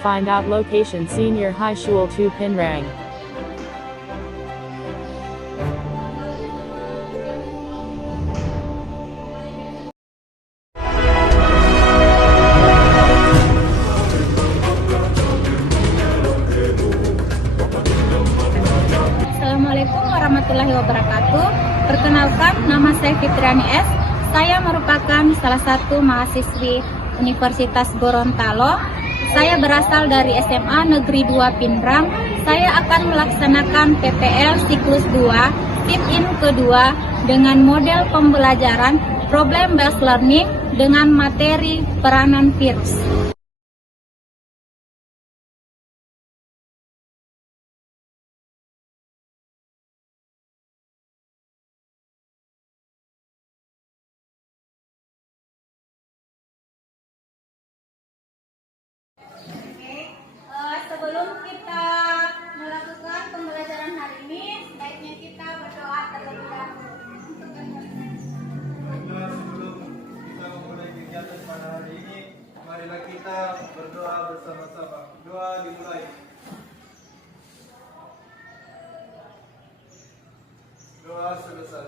find out location Senior High School 2 Pinrang. Assalamualaikum warahmatullahi wabarakatuh. Perkenalkan, nama saya Fitriani S. Saya merupakan salah satu mahasiswi Universitas Gorontalo. Saya berasal dari SMA Negeri 2 Pinrang. Saya akan melaksanakan PPL siklus 2, Fit-in kedua dengan model pembelajaran Problem Based Learning dengan materi peranan virus. Sebelum kita melakukan pembelajaran hari ini, sebaiknya kita berdoa terlebih dahulu. Sebelum kita memulai kegiatan pada hari ini, marilah kita berdoa bersama-sama. Doa dimulai. Doa selesai.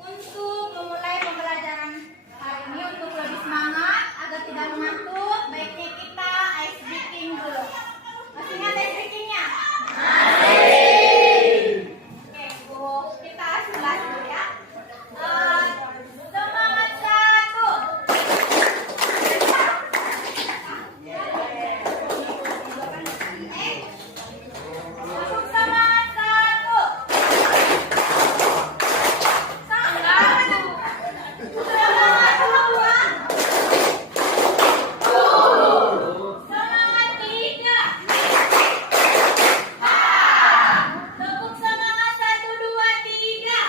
Untuk memulai pembelajaran hari ini, untuk lebih semangat agar tidak mengantuk, baiknya kita ice breaking dulu. Masih ingat ice breakingnya? Oke, Bu, kita sebelah dulu ya. Semangat satu. Semangat satu. Semangat tiga. Tepuk semangat 1, 2, 3.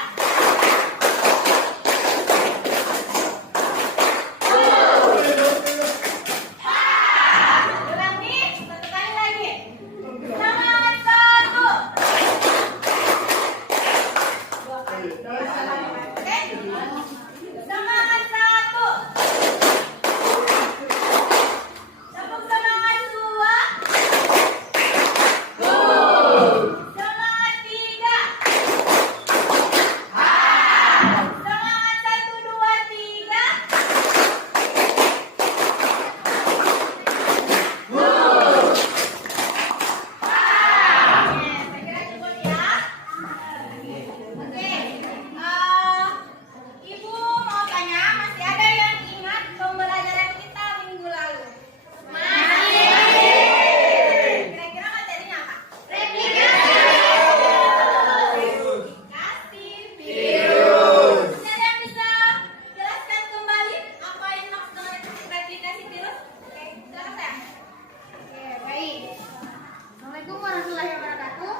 Ulangi, satu kali lagi. Semangat satu. Semangat satu. Tepuk semangat 2. Semangat 3. Semangat 1, 2, 3. Saya kira cukup ya. Oke, Ibu mau tanya, masih ada yang ingat pembelajaran kita minggu lalu? Masih. Kira-kira materinya apa? Replikasi virus. Ada yang bisa jelaskan kembali apa yang maksud dengan replikasi virus? Oke, silakan saya. Oke, baik. Assalamualaikum warahmatullahi wabarakatuh.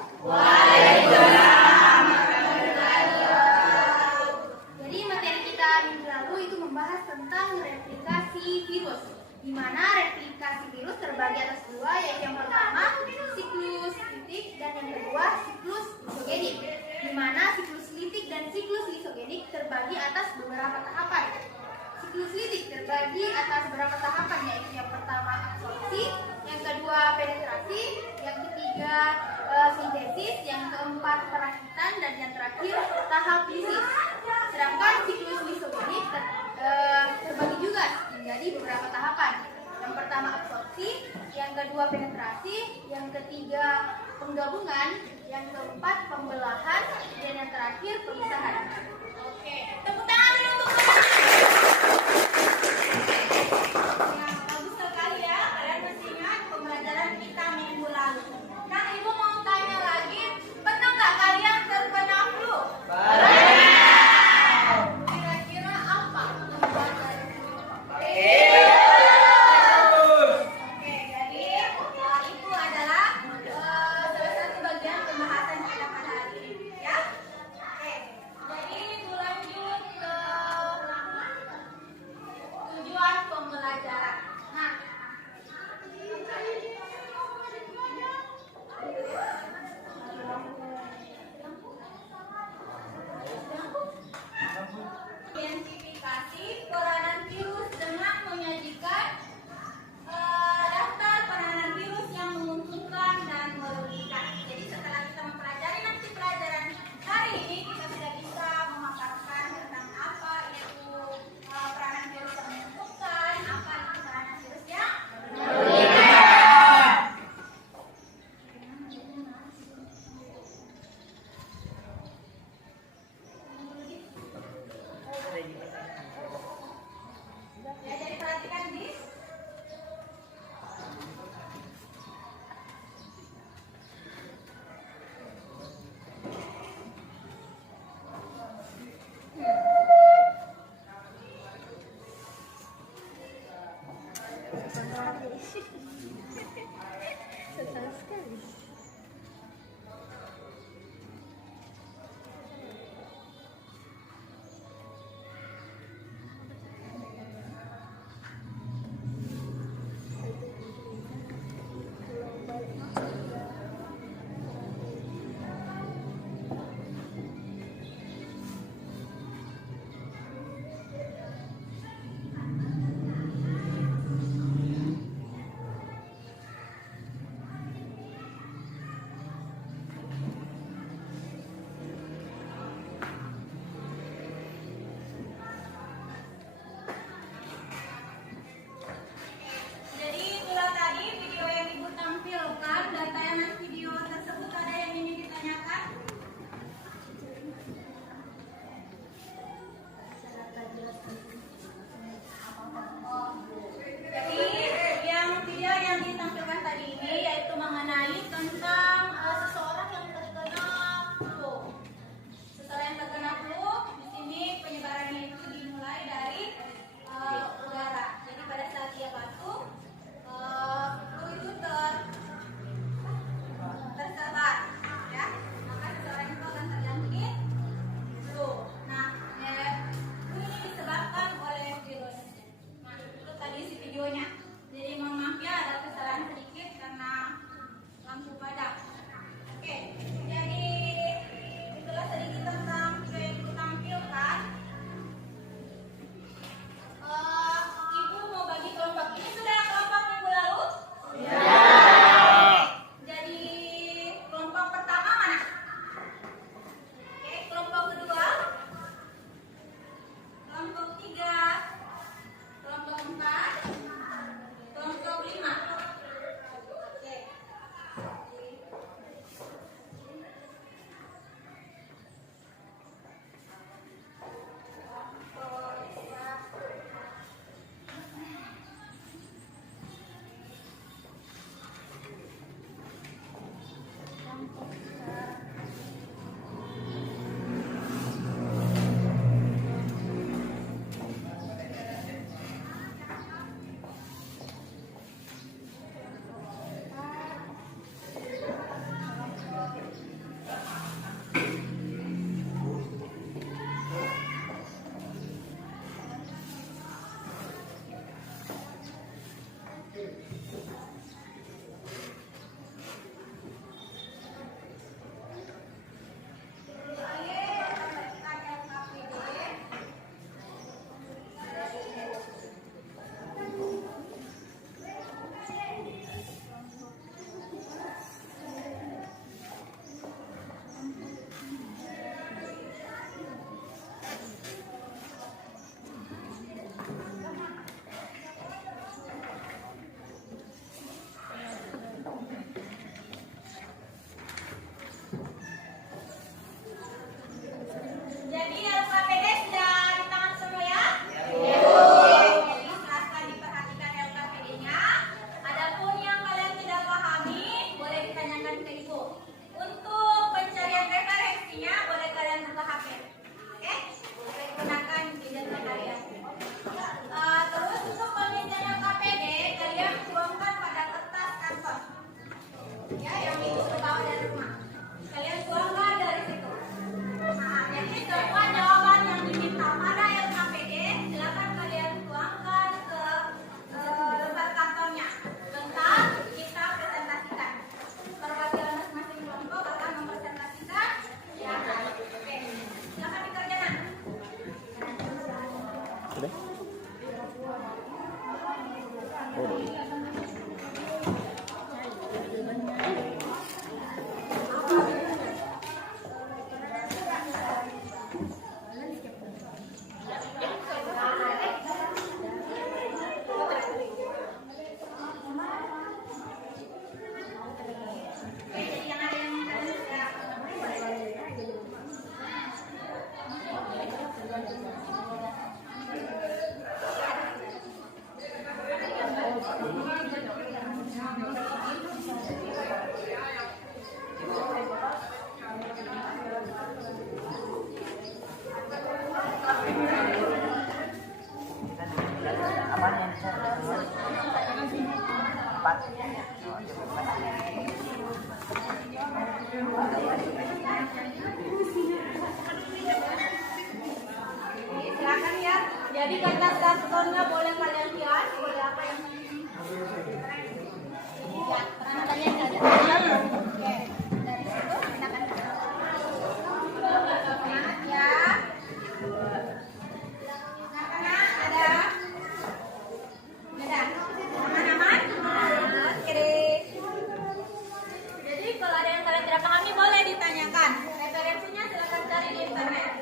Jadi materi kita minggu lalu itu membahas tentang replikasi virus, di mana replikasi virus terbagi atas dua, yaitu yang pertama siklus litik dan yang kedua siklus lisogenik, di mana siklus litik dan siklus lisogenik terbagi atas beberapa tahapan. Siklus litik terbagi atas beberapa tahapan, yaitu yang pertama absorpsi, yang kedua penetrasi, yang ketiga sintesis, yang keempat perakitan, dan yang terakhir tahap lisis. Sedangkan siklus lisogenik terbagi juga menjadi beberapa tahapan. Yang pertama absorpsi, yang kedua penetrasi, yang ketiga penggabungan, yang keempat pembelahan, dan yang terakhir pemisahan. Oke, tepuk tangan dulu untuk Ya, yang itu sudah bawa dari rumah. Kalian pulang nggak dari situ? Nah, jadi semua jawaban yang diminta pada yang APD silakan kalian tuangkan ke lembar kartonnya. Bentar kita presentasikan. Perwakilan masing-masing kelompok akan mempresentasikan. Ya, oke. Silakan dikerjakan. Sudah? Oh, boleh. Silakan ya. Jadi kertas kartonnya boleh kalian hias, boleh apa yang ya, karena kalian nggak ada. Oke, dari situ silakan. Semangat ya. Anak-anak ada. Ada. Aman-aman? Oke deh. Jadi kalau ada yang kalian tidak pahami boleh ditanyakan. Referensinya silakan cari di internet.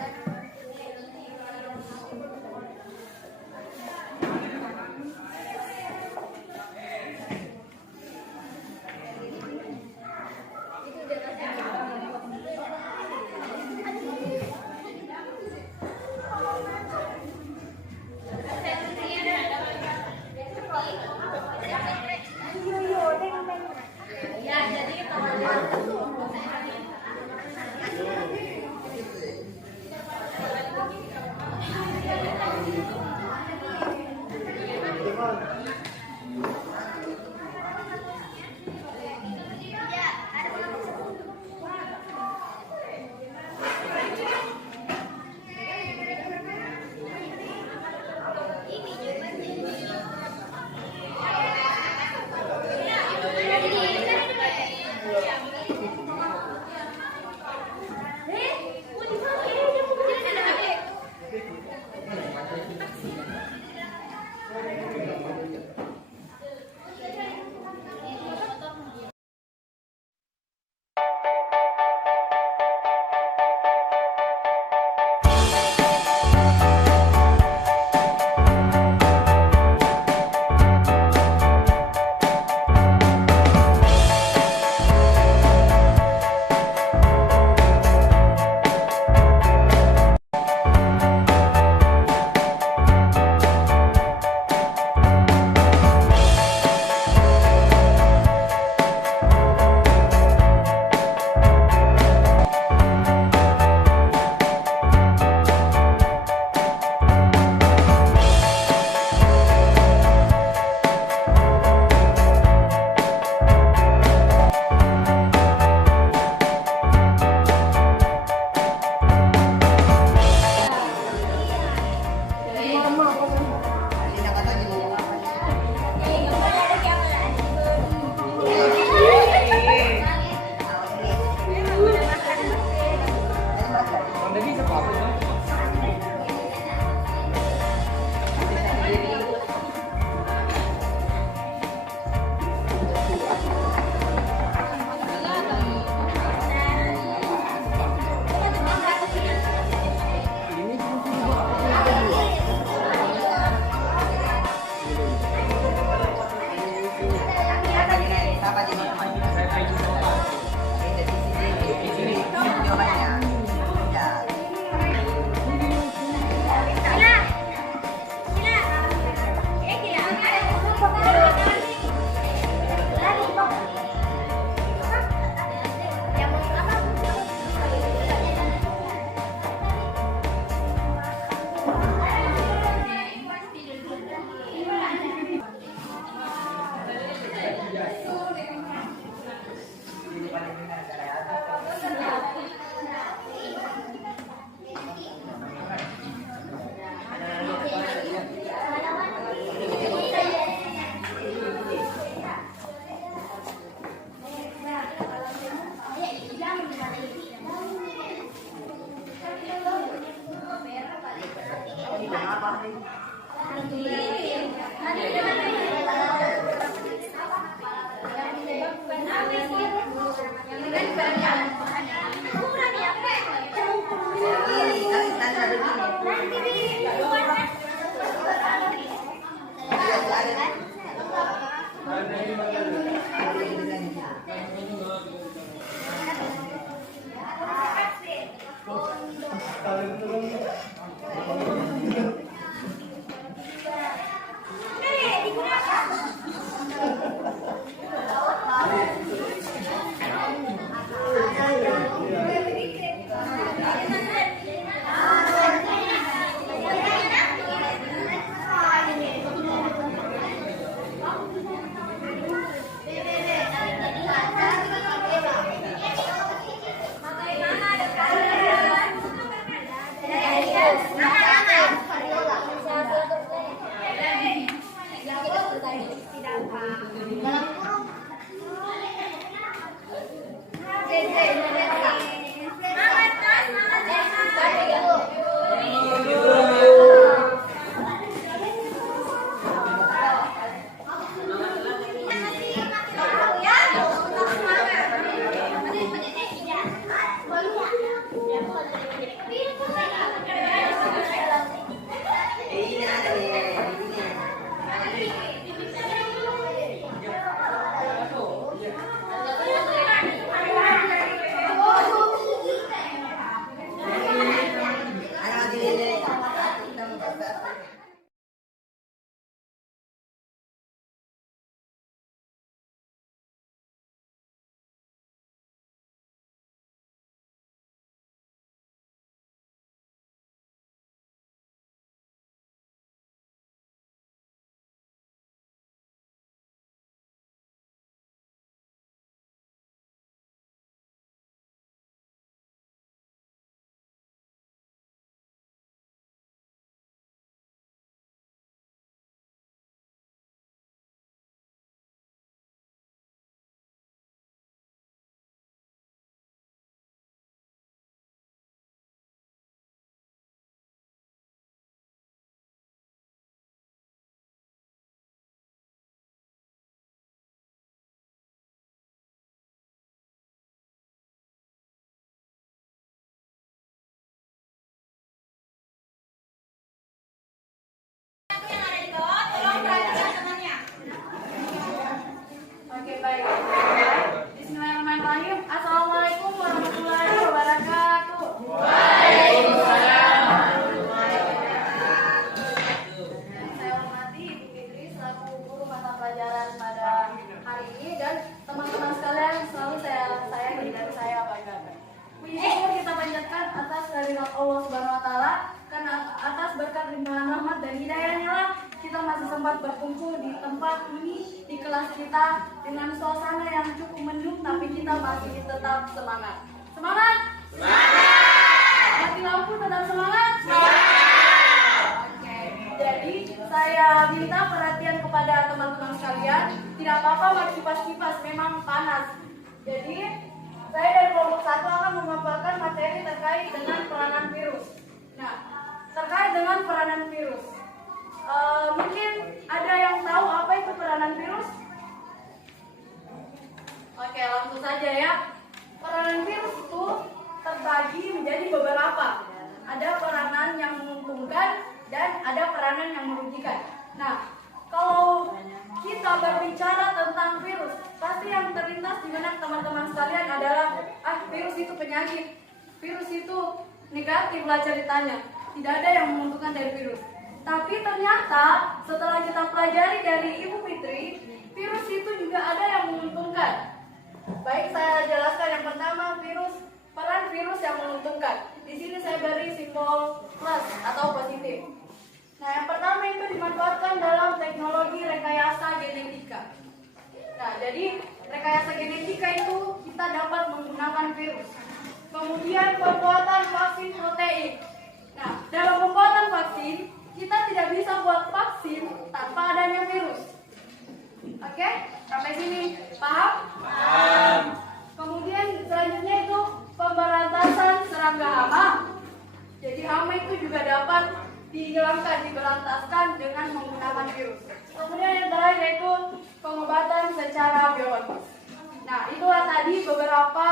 Oke, baik. Bismillahirrahmanirrahim. Assalamualaikum warahmatullahi wabarakatuh. Waalaikumsalam warahmatullahi wabarakatuh. Saya hormati Ibu Fitri selaku guru mata pelajaran pada hari ini dan teman-teman sekalian selalu saya banggakan. Puji syukur kita panjatkan atas kehadirat Allah Subhanahu wa taala karena atas berkat limpahan rahmat dan hidayahnya lah kita masih sempat berkumpul di tempat ini di kelas kita dengan suasana yang cukup mendung tapi kita masih tetap semangat. Semangat! Semangat! Mati lampu tetap semangat? Semangat! Oke, jadi saya minta perhatian kepada teman-teman sekalian. Tidak apa-apa pakai kipas-kipas, memang panas. Jadi saya dari kelompok 1 akan memaparkan materi terkait dengan peranan virus. Nah, terkait dengan peranan virus. Mungkin ada yang tahu apa itu peranan virus? Oke, langsung saja ya. Peranan virus itu terbagi menjadi beberapa. Ada peranan yang menguntungkan dan ada peranan yang merugikan. Nah, kalau kita berbicara tentang virus, pasti yang terlintas di benak teman-teman sekalian adalah virus itu penyakit. Virus itu negatif lah ceritanya. Tidak ada yang menguntungkan dari virus. Tapi ternyata setelah kita pelajari dari Ibu Fitri, virus itu juga ada yang menguntungkan. Baik, saya jelaskan yang pertama peran virus yang menguntungkan. Di sini saya beri simbol plus atau positif. Nah, yang pertama itu dimanfaatkan dalam teknologi rekayasa genetika. Nah, jadi rekayasa genetika itu kita dapat menggunakan virus. Kemudian pembuatan vaksin protein. Nah, dalam pembuatan vaksin, kita tidak bisa buat vaksin tanpa adanya virus. Oke, sampai sini paham? Paham. Kemudian selanjutnya itu pemberantasan serangga hama. Jadi hama itu juga dapat dihilangkan, diberantaskan dengan menggunakan virus. Kemudian yang terakhir yaitu pengobatan secara biologis. Nah, itulah tadi beberapa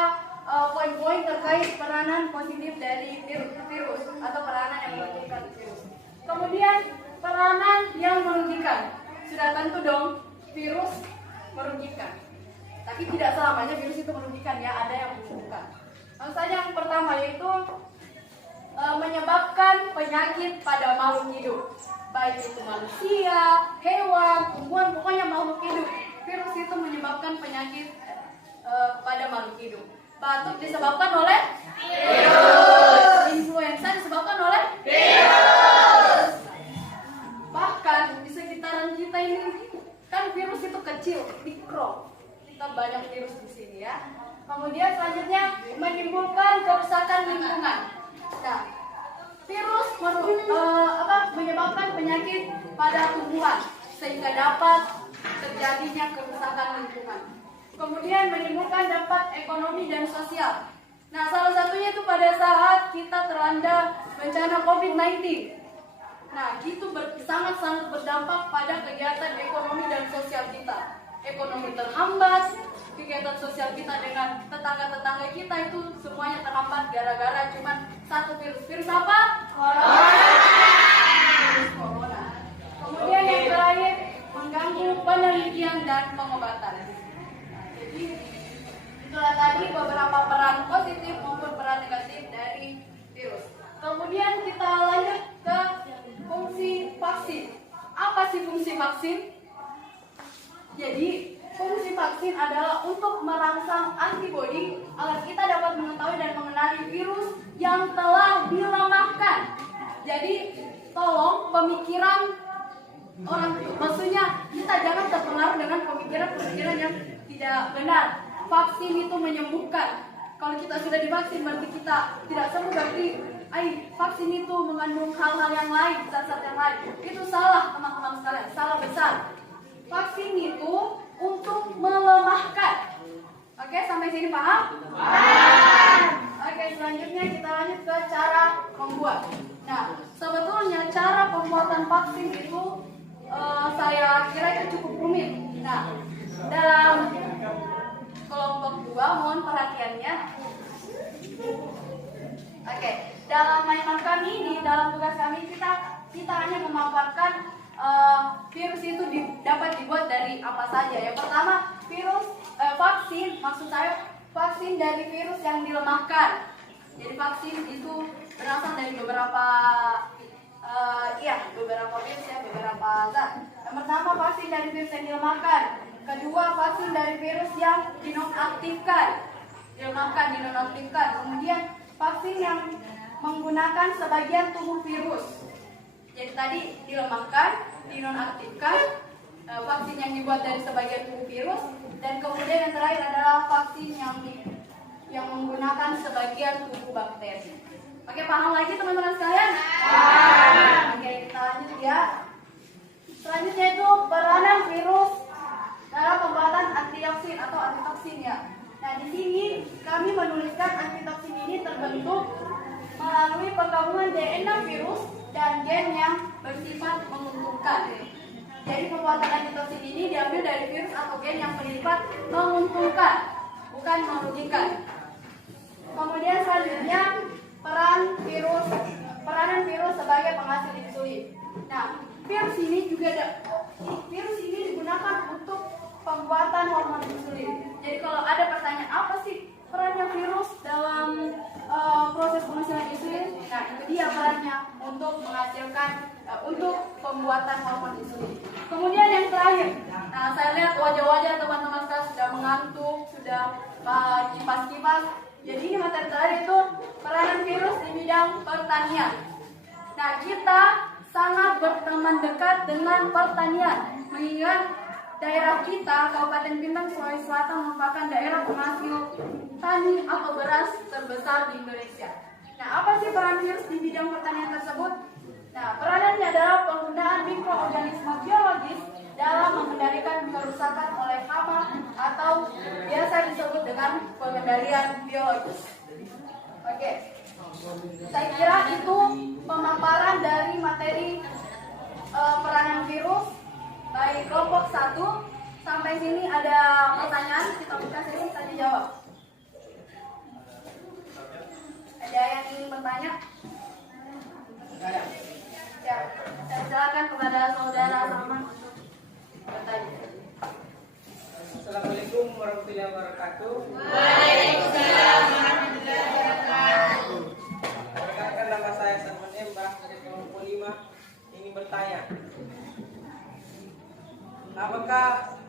poin-poin terkait peranan positif dari virus atau peranan yang merugikan virus. Kemudian peranan yang merugikan. Sudah tentu dong virus merugikan. Tapi tidak selamanya virus itu merugikan ya, ada yang menguntungkan. Langsung saja yang pertama yaitu menyebabkan penyakit pada makhluk hidup. Baik itu manusia, hewan, tumbuhan, pokoknya makhluk hidup. Virus itu menyebabkan penyakit pada makhluk hidup. Batuk disebabkan oleh virus. Influenza disebabkan oleh virus. Bahkan di sekitaran kita ini kan virus itu kecil, mikro. Kita banyak virus di sini ya. Kemudian selanjutnya menimbulkan kerusakan lingkungan. Nah, virus menyebabkan penyakit pada tumbuhan sehingga dapat terjadinya kerusakan lingkungan. Kemudian menimbulkan dampak ekonomi dan sosial. Nah, salah satunya itu pada saat kita terlanda bencana COVID-19. Nah, itu sangat-sangat berdampak pada kegiatan ekonomi dan sosial kita. Ekonomi terhambat, kegiatan sosial kita dengan tetangga-tetangga kita itu semuanya terhambat gara-gara cuma satu virus. Virus apa? Virus corona. Kemudian yang terakhir, mengganggu penelitian dan pengobatan. Jadi itulah tadi beberapa peran positif maupun peran negatif dari virus. Kemudian kita lanjut ke fungsi vaksin. Apa sih fungsi vaksin? Jadi fungsi vaksin adalah untuk merangsang antibodi agar kita dapat mengetahui dan mengenali virus yang telah dilemahkan. Jadi tolong pemikiran orang, maksudnya kita jangan terpengaruh dengan pemikiran-pemikiran yang tidak benar. Vaksin itu menyembuhkan. Kalau kita sudah divaksin berarti kita tidak sembuh, berarti vaksin itu mengandung hal-hal yang lain, zat-zat yang lain. Itu salah teman-teman sekalian, salah besar. Vaksin itu untuk melemahkan. Oke, sampai sini paham? Paham. Oke, selanjutnya kita lanjut ke cara membuat. Nah, sebetulnya cara pembuatan vaksin itu saya kira itu cukup rumit. Nah, dalam kelompok 2 mohon perhatiannya. Oke, dalam mainan kami di dalam tugas kami kita hanya memaparkan virus itu dapat dibuat dari apa saja. Yang pertama, vaksin, maksud saya vaksin dari virus yang dilemahkan. Jadi vaksin itu berasal dari beberapa virus ya, beberapa zat. Yang pertama, vaksin dari virus yang dilemahkan. Kedua, vaksin dari virus yang dinonaktifkan. Kemudian vaksin yang menggunakan sebagian tubuh virus. Jadi tadi dilemahkan, dinonaktifkan, vaksin yang dibuat dari sebagian tubuh virus, dan kemudian yang terakhir adalah vaksin yang menggunakan sebagian tubuh bakteri. Oke, paham lagi teman-teman sekalian? Oke, kita lanjut ya. Selanjutnya itu peranan virus dalam pembuatan antitoksin atau antitoksin ya. Nah, di sini kami menuliskan antitoksin ini terbentuk melalui penggabungan DNA virus dan gen yang bersifat menguntungkan. Jadi pembuatan antitoksin ini diambil dari virus atau gen yang bersifat menguntungkan, bukan merugikan. Kemudian selanjutnya peranan virus sebagai penghasil insulin. Nah, virus ini digunakan untuk pembuatan hormon insulin. Jadi kalau ada pertanyaan apa sih perannya virus dalam proses penghasilan insulin? Nah, itu dia perannya untuk menghasilkan untuk pembuatan hormon insulin. Kemudian yang terakhir, nah saya lihat wajah-wajah teman-teman saya sudah mengantuk, sudah kipas-kipas. Jadi ini materi terakhir itu peranan virus di bidang pertanian. Nah, kita sangat berteman dekat dengan pertanian, mengingat daerah kita, Kabupaten Bintang, Sulawesi Selatan merupakan daerah penghasil tani petani apel beras terbesar di Indonesia. Nah, apa sih peran virus di bidang pertanian tersebut? Nah, peranannya adalah penggunaan mikroorganisme biologis dalam mengendalikan kerusakan oleh hama atau biasa disebut dengan pengendalian biologis. Oke, saya kira itu pemaparan dari materi peranan virus baik kelompok 1. Sampai sini ada pertanyaan, kita buka sesi tanya jawab. Ada yang ingin bertanya? Ya, saya silakan kepada saudara Salman untuk bertanya. Assalamualaikum warahmatullahi wabarakatuh. Waalaikumsalam warahmatullahi wabarakatuh. Perkenalkan, nama saya Salman M. dari kelompok 5 ingin bertanya.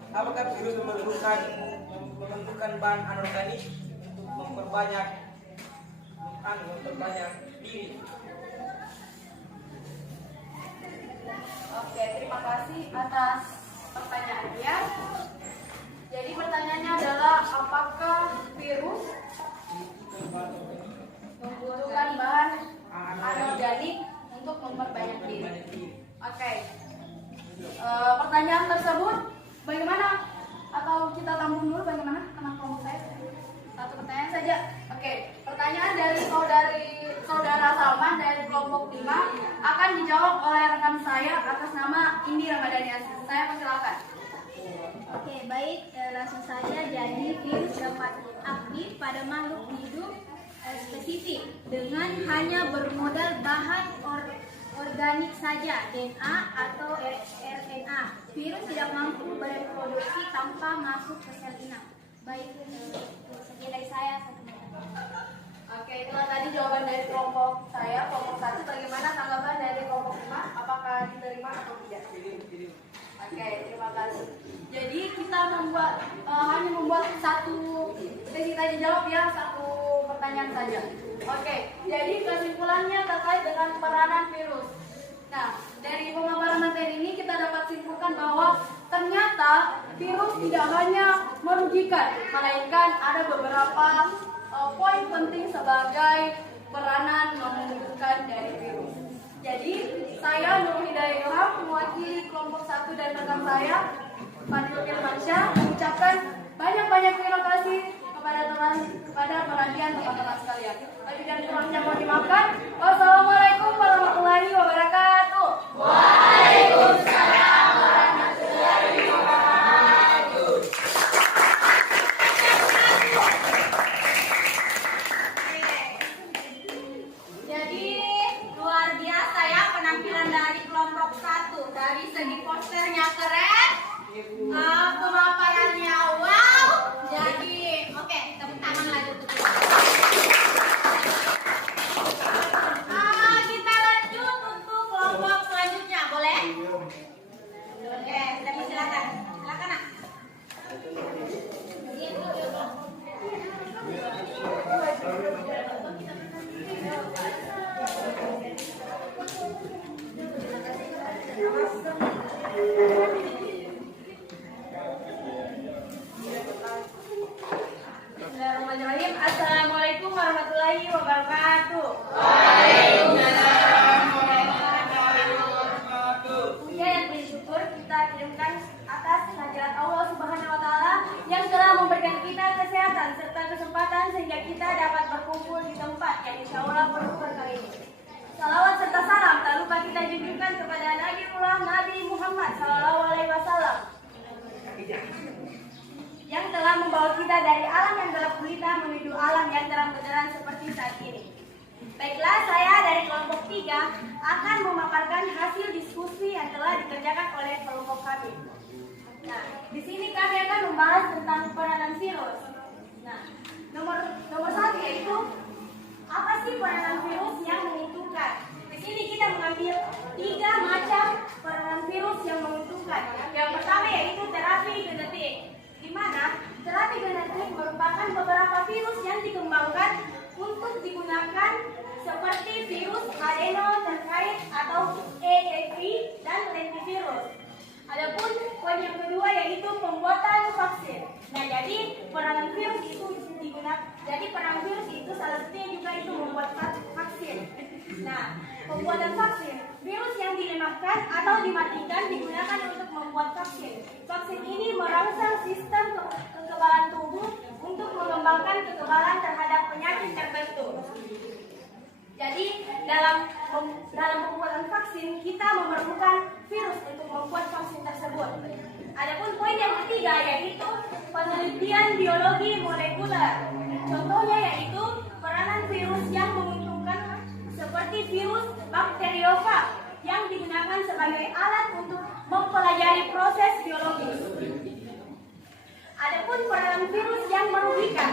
Apakah virus memerlukan bahan anorganik untuk memperbanyak diri? Oke, terima kasih atas pertanyaannya. Jadi pertanyaannya adalah apakah virus membutuhkan bahan anorganik untuk memperbanyak diri? Oke. Pertanyaan tersebut bagaimana? Atau kita tampung dulu bagaimana teman kelompok saya? Satu pertanyaan saja. Oke, pertanyaan dari saudara Salman dari kelompok 5 akan dijawab oleh rekan saya atas nama Indi Ramadhani Asri. Saya persilakan. Oke, baik, langsung saja. Jadi virus dapat aktif pada makhluk hidup spesifik dengan hanya bermodal bahan organik saja, DNA atau RNA. Virus tidak mampu bereproduksi tanpa masuk ke sel inang. Baik, sekian dari saya. Oke, itulah tadi jawaban dari kelompok saya, kelompok 1. Bagaimana tanggapan dari kelompok 5? Apakah diterima atau tidak? Oke, terima kasih. Jadi kita hanya membuat satu sesi tanya jawab ya, satu pertanyaan saja. Oke, jadi kesimpulannya terkait dengan peranan virus. Nah, dari pemaparan materi ini kita dapat simpulkan bahwa ternyata virus tidak hanya merugikan, melainkan ada beberapa poin penting sebagai peranan menentukan dari virus. Jadi, saya Nur Hidayah Ilham mewakili kelompok 1 dan rekan saya Fadil Firmansyah mengucapkan banyak-banyak terima kasih kepada perhatian teman-teman sekalian. Lebih dan kurangnya mohon dimaafkan. Wassalamualaikum warahmatullahi wabarakatuh. Waalaikumsalam warahmatullahi wabarakatuh. Jadi luar biasa ya penampilan dari kelompok 1. Dari segi posternya keren, pemaparannya wow. Jadi oke, tepuk tangan lagi untuk kita. Kita lanjut untuk kelompok selanjutnya, boleh? Oke, saya persilakan. Silakan, Nak. Bismillahirrahmanirrahim. Assalamualaikum warahmatullahi wabarakatuh. Puja dan puji syukur kita kirimkan atas kehadirat Allah Subhanahu wa Ta'ala yang telah memberikan kita kesehatan serta kesempatan sehingga kita dapat berkumpul di tempat yang insya Allah penuh berkah ini. Salawat serta salam tak lupa kita junjungkan kepada Nabiullah Nabi Muhammad SAW yang telah membawa kita dari alam yang gelap gulita menuju alam yang terang benderang seperti saat ini. Baiklah, saya dari kelompok 3 akan memaparkan hasil diskusi yang telah dikerjakan oleh kelompok kami. Nah, di sini kami akan membahas tentang peranan virus. Nah, nomor 1 yaitu apa sih peranan virus yang menguntungkan? Di sini kita mengambil 3 macam peranan virus yang menguntungkan. Yang pertama yaitu terapi genetik, di mana terapi genetik merupakan beberapa virus yang dikembangkan untuk digunakan seperti virus adenovirus atau AAV dan lentivirus. Adapun poin yang kedua yaitu pembuatan vaksin. Nah, jadi peranan virus itu Jadi perang virus itu salah satunya juga itu membuat vaksin. Nah, pembuatan vaksin, virus yang dilemahkan atau dimatikan digunakan untuk membuat vaksin. Vaksin ini merangsang sistem kekebalan tubuh untuk mengembangkan kekebalan terhadap penyakit tertentu. Jadi dalam pembuatan vaksin kita memerlukan virus untuk membuat vaksin tersebut. Adapun poin yang ketiga yaitu penelitian biologi molekuler. Contohnya yaitu peranan virus yang menguntungkan seperti virus bakteriofag yang digunakan sebagai alat untuk mempelajari proses biologis. Adapun peranan virus yang merugikan.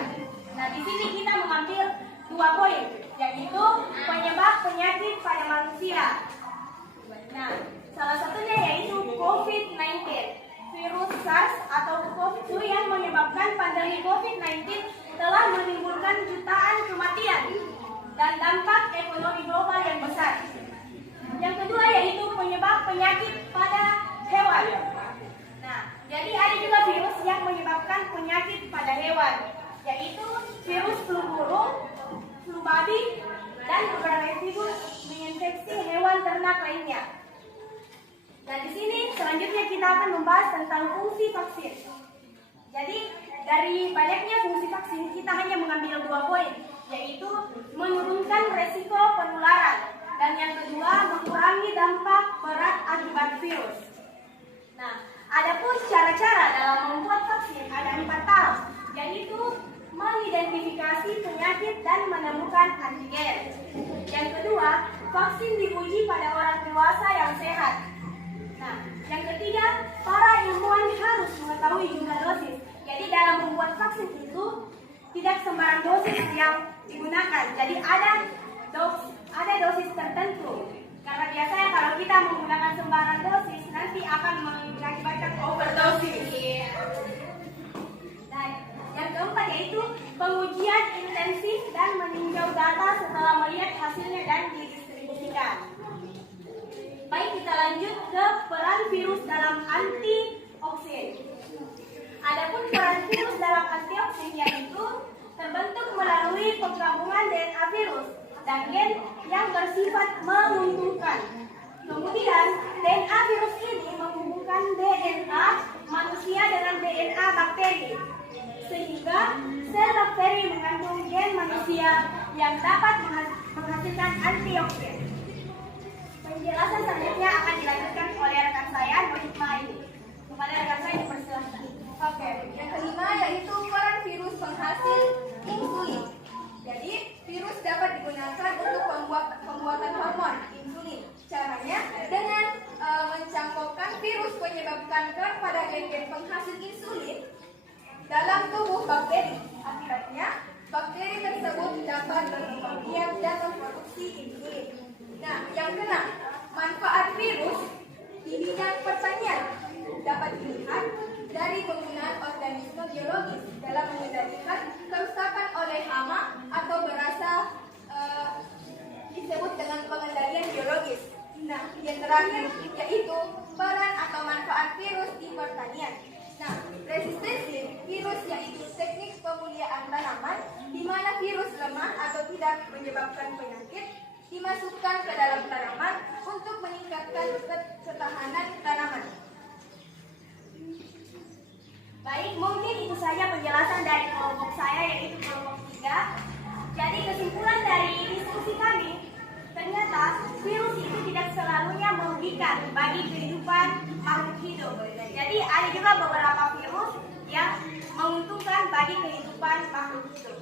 Nah, di sini kita mengambil 2 poin, yaitu penyebab penyakit pada manusia. Nah, salah satunya yaitu COVID-19. Virus SARS atau COVID yang menyebabkan pandemi COVID-19 telah menimbulkan jutaan kematian dan dampak ekonomi global yang besar. Yang kedua yaitu penyebab penyakit pada hewan. Nah, jadi ada juga virus yang menyebabkan penyakit pada hewan, yaitu virus flu burung, flu babi, dan beberapa virus menginfeksi hewan ternak lainnya. Dan di sini selanjutnya kita akan membahas tentang fungsi vaksin. Jadi dari banyaknya fungsi vaksin kita hanya mengambil 2 poin, yaitu menurunkan resiko penularan dan yang kedua mengurangi dampak berat akibat virus. Nah, adapun cara-cara dalam membuat vaksin ada 4 tahap, yaitu mengidentifikasi penyakit dan menemukan antigen. Yang kedua, vaksin diuji pada orang dewasa yang sehat. Nah, yang ketiga, para ilmuwan harus mengetahui jumlah dosis. Jadi dalam membuat vaksin itu tidak sembarang dosis yang digunakan. Jadi ada dosis tertentu. Karena biasanya kalau kita menggunakan sembarang dosis nanti akan mengakibatkan overdosis. Nah, yang keempat yaitu pengujian intensif dan meninjau data setelah melihat hasilnya dan didistribusikan. Baik, kita lanjut ke peran virus dalam antioksin. Adapun peran virus dalam antioksin yaitu terbentuk melalui penggabungan DNA virus dan gen yang bersifat menguntungkan. Kemudian, DNA virus ini menghubungkan DNA manusia dengan DNA bakteri, sehingga sel bakteri mengandung gen manusia yang dapat menghasilkan antioksin. Penjelasan selanjutnya akan dilanjutkan oleh rekan saya, Mohikma ini. Kepada rekan saya dipersilahkan. Oke, yang kelima yaitu peran virus penghasil insulin. Jadi, virus dapat digunakan untuk pembuatan hormon insulin. Caranya dengan mencangkokkan virus penyebab kanker pada gen-gen penghasil insulin dalam tubuh bakteri. Akibatnya, bakteri tersebut dapat berkembang biak dan memproduksi insulin. Nah, yang keenam, manfaat virus di bidang pertanian dapat dilihat dari penggunaan organisme biologis dalam mengendalikan kerusakan oleh hama atau berasa disebut dengan pengendalian biologis. Nah, yang terakhir yaitu peran atau manfaat virus di pertanian. Nah, resistensi virus yaitu teknik pemuliaan tanaman di mana virus lemah atau tidak menyebabkan penyakit dimasukkan ke dalam tanaman untuk meningkatkan ketahanan tanaman. Baik, mungkin itu saja penjelasan dari kelompok saya yaitu kelompok 3. Jadi kesimpulan dari diskusi kami, ternyata virus itu tidak selalunya merugikan bagi kehidupan makhluk hidup. Jadi ada juga beberapa virus yang menguntungkan bagi kehidupan makhluk hidup.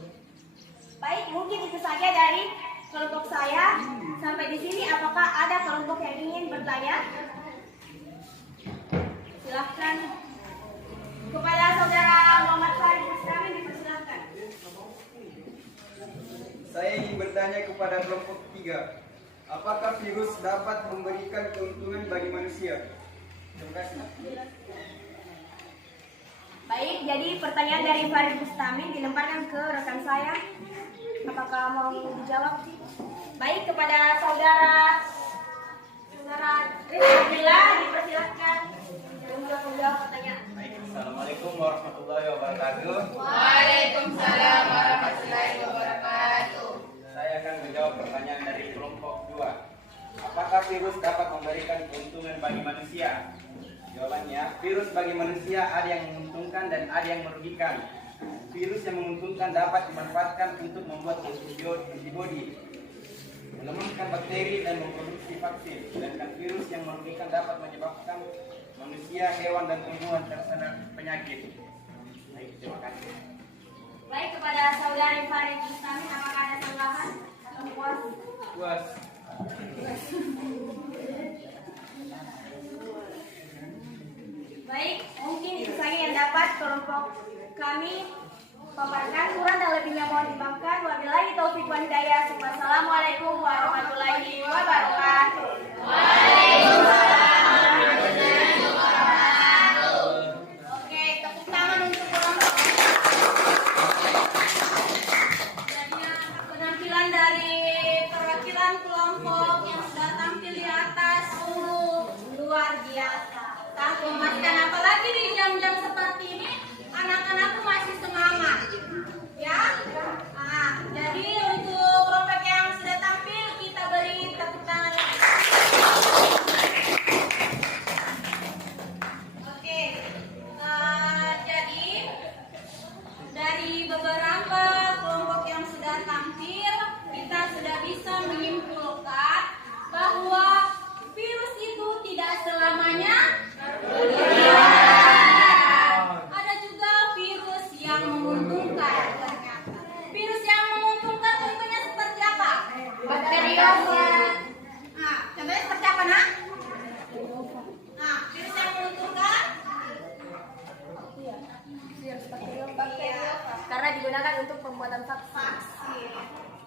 Baik, mungkin itu saja dari kelompok saya. Sampai di sini, apakah ada kelompok yang ingin bertanya? Silahkan. Kepada saudara Muhammad Farid Bustami dipersilahkan. Saya ingin bertanya kepada kelompok 3. Apakah virus dapat memberikan keuntungan bagi manusia? Terima kasih. Baik, jadi pertanyaan dari Farid Bustami dilemparkan ke rekan saya. Apakah mau dijawab? Baik, kepada saudara Rizla dipersilahkan untuk menjawab pertanyaan. Assalamualaikum warahmatullahi wabarakatuh. Waalaikumsalam warahmatullahi virus dapat memberikan keuntungan bagi manusia? Jawabannya, virus bagi manusia ada yang menguntungkan dan ada yang merugikan. Virus yang menguntungkan dapat dimanfaatkan untuk membuat antibodi, melemahkan bakteri dan memproduksi vaksin. Sedangkan virus yang merugikan dapat menyebabkan manusia, hewan, dan tumbuhan terkena penyakit. Baik, terima kasih. Baik, kepada saudari Farid Bustami, apakah ada tambahan atau puas? Puas. Baik, mungkin itu saja yang dapat kelompok kami paparkan. Kurang dan lebihnya mohon dimaafkan. Wabillahi taufiq wal hidayah. Wassalamualaikum warahmatullahi wabarakatuh. Oke, tepuk tangan untuk kelompok. Jadi penampilan dari perwakilan kelompok yang sudah tampil di atas sungguh luar biasa. Tak memastikan apalagi di jam-jam seperti ini anak-anakku masih semangat, ya. Jadi untuk kelompok yang sudah tampil kita beri tepuk tangan. Oke, jadi dari beberapa kelompok yang sudah tampil kita sudah bisa menyimpulkan bahwa virus itu tidak selamanya ada juga virus yang menguntungkan ternyata. Virus yang menguntungkan contohnya seperti apa? Bakteriofag. Nah, contohnya seperti apa, Nak? Nah, virus yang menguntungkan Karena digunakan untuk pembuatan vaksin.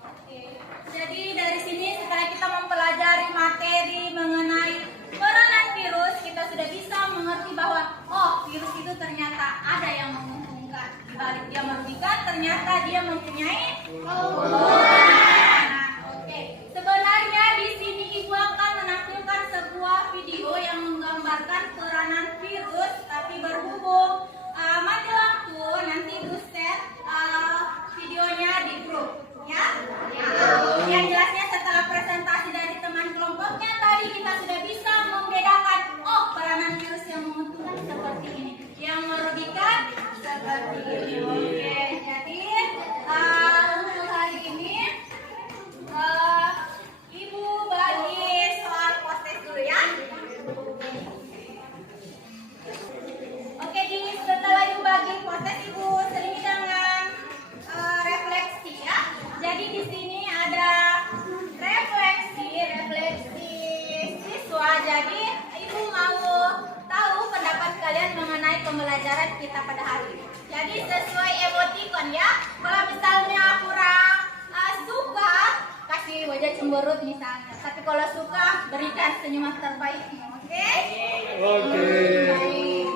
Oke. Jadi dari sini setelah kita mempelajari materi mengenai peranan virus, kita sudah bisa mengerti bahwa virus itu ternyata ada yang menguntungkan. Di balik dia merugikan, ternyata dia mempunyai keuntungan. Oke. Sebenarnya di sini Ibu akan menampilkan sebuah video yang menggambarkan peranan virus, tapi berhubung mati lampu, nanti Ibu share videonya di grup, ya. Yang jelasnya setelah presentasi dari teman kelompoknya tadi kita sudah bisa membedakan peranan virus yang menguntungkan seperti ini, yang merugikan seperti ini. Oke, jadi untuk hari ini Ibu bagi soal post-test dulu ya. Oke, setelah Ibu bagi post-test, Ibu selingi dengan refleksi ya. Jadi di sini ada refleksi siswa. Jadi Ibu mau tahu pendapat kalian mengenai pembelajaran kita pada hari ini. Jadi sesuai emoticon ya. Kalau misalnya kurang suka, kasih wajah cemberut misalnya. Tapi kalau suka, berikan senyuman terbaik. Oke? Baik.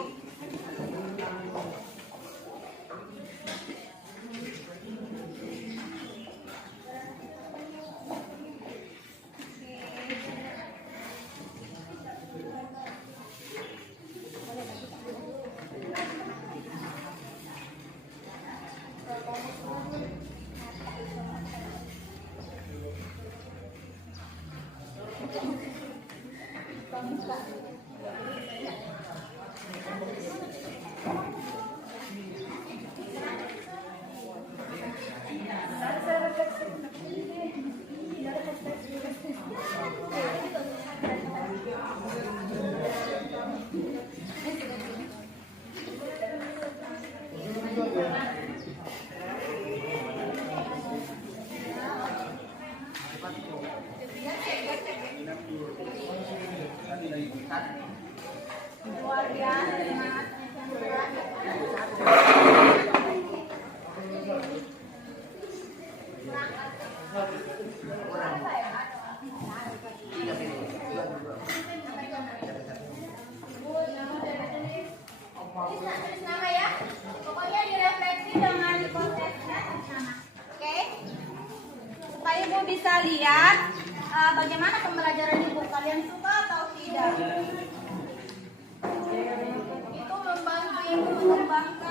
Luar biasa, tulis nama ya. Pokoknya direfleksi dengan prosesnya tulis nama. Oke? Supaya Ibu bisa lihat bagaimana pembelajaran Ibu. Kalian suka atau tidak? Itu membantu Ibu mengembangkan